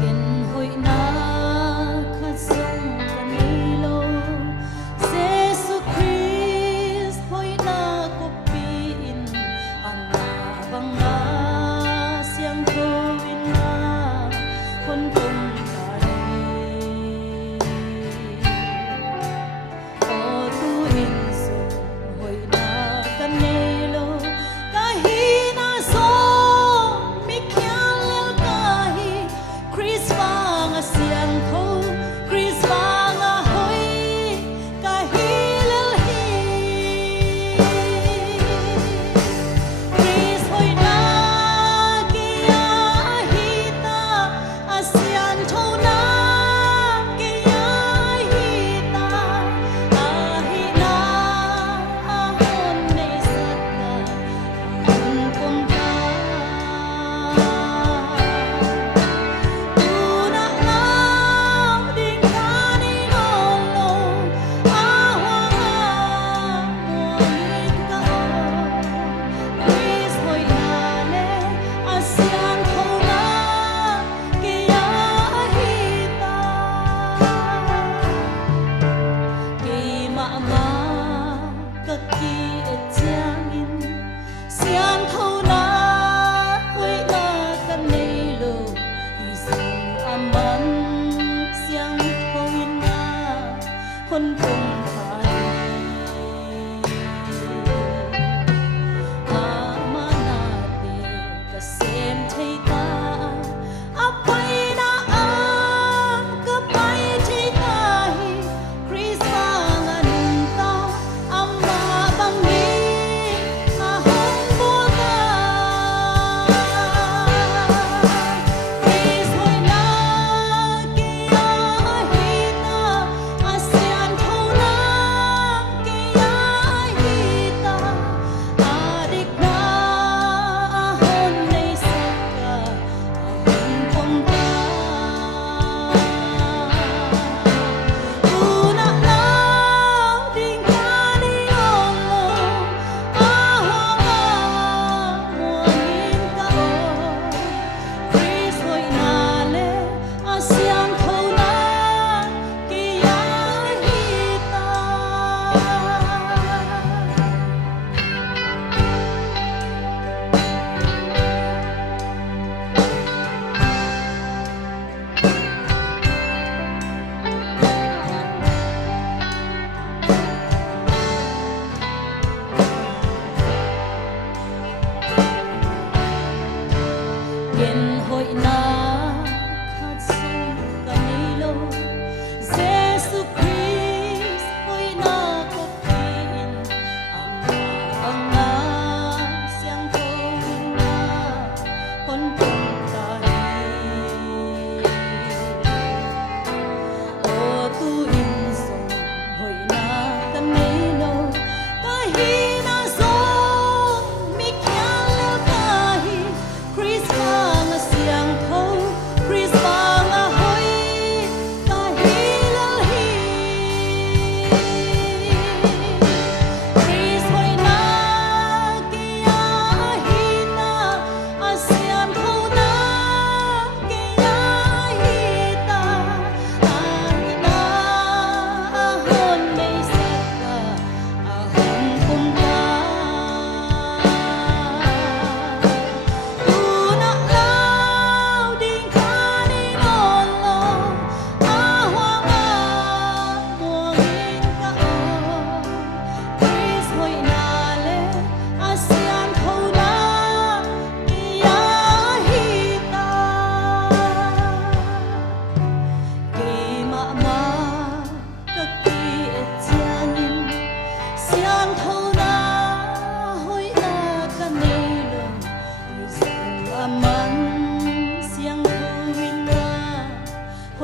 Ken hoi na khasong kanilo Jesus Christ hoi na kopin ana banga siang kowin na hon kongคนคงไทยอามานาเตกะเสมไทยตาอภัยนาอามก็ไปไทยตาฮิคริสต์มางันตาอัมมาบังฮีอาหงบัวกาคริสต์หอยนาเกียฮีตาอาเซียนค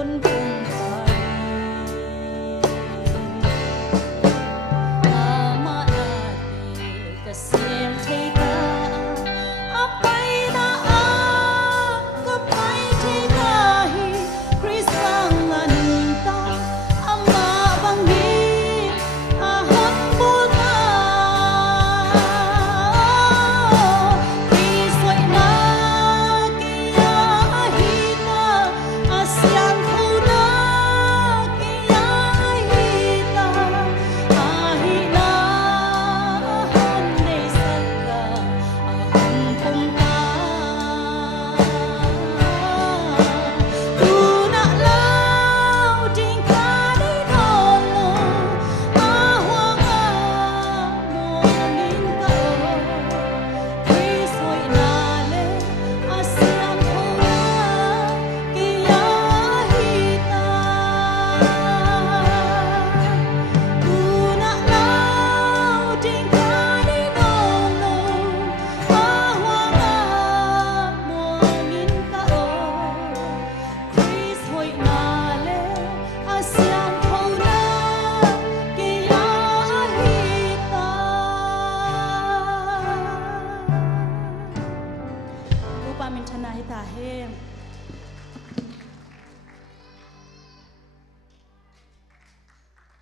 น